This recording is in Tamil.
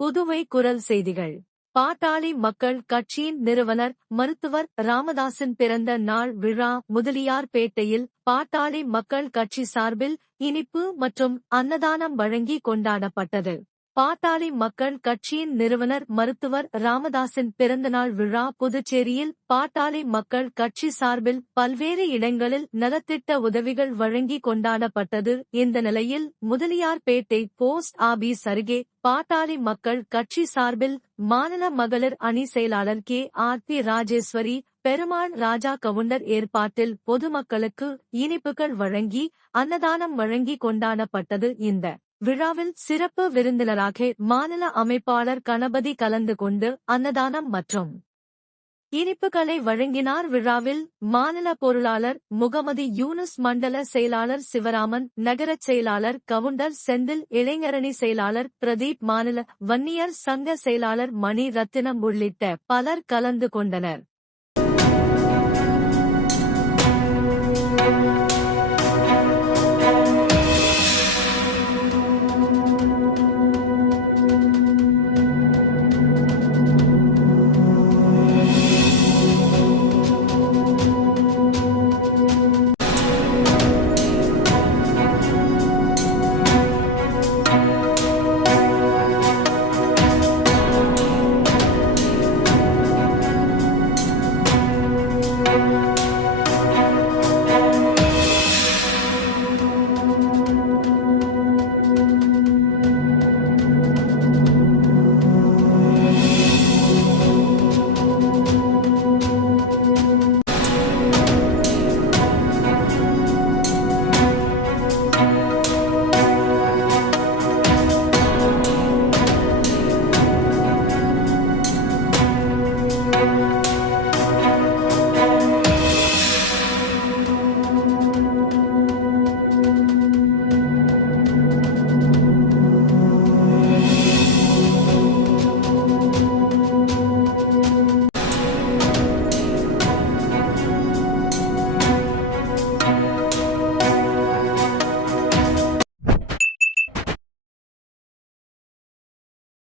புதுவை குரல் செய்திகள். பாட்டாளி மக்கள் கட்சியின் நிறுவனர் மருத்துவர் ராமதாசின் பிறந்த நாள் விழா முதலியார்பேட்டையில் பாட்டாளி மக்கள் கட்சி சார்பில் இனிப்பு மற்றும் அன்னதானம் வழங்கி கொண்டாடப்பட்டது. பாட்டாளி மக்கள் கட்சியின் நிறுவனர் மருத்துவர் ராமதாசின் பிறந்தநாள் விழா புதுச்சேரியில் பாட்டாளி மக்கள் கட்சி சார்பில் பல்வேறு இடங்களில் நலத்திட்ட உதவிகள் வழங்கி கொண்டாடப்பட்டது. இந்த நிலையில் முதலியார்பேட்டை போஸ்ட் ஆபீஸ் அருகே பாட்டாளி மக்கள் கட்சி சார்பில் மாநில மகளிர் அணி செயலாளர் கே.ஆர்.பி. ராஜேஸ்வரி, பெருமாள் ராஜா கவுண்டர் ஏற்பாட்டில் பொதுமக்களுக்கு இனிப்புகள் வழங்கி அன்னதானம் வழங்கி கொண்டாடப்பட்டது. இந்த விழாவில் சிறப்பு விருந்தினராக மாநில அமைப்பாளர் கணபதி கலந்து கொண்டு அன்னதானம் மற்றும் இனிப்புகளை வழங்கினார். விழாவில் மாநில பொருளாளர் முகமது யூனுஸ், மண்டல செயலாளர் சிவராமன், நகரச் செயலாளர் கவுண்டர் செந்தில், இளைஞரணி செயலாளர் பிரதீப், மாநில வன்னியர் சங்க செயலாளர் மணி ரத்தினம் உள்ளிட்ட பலர் கலந்து கொண்டனர்.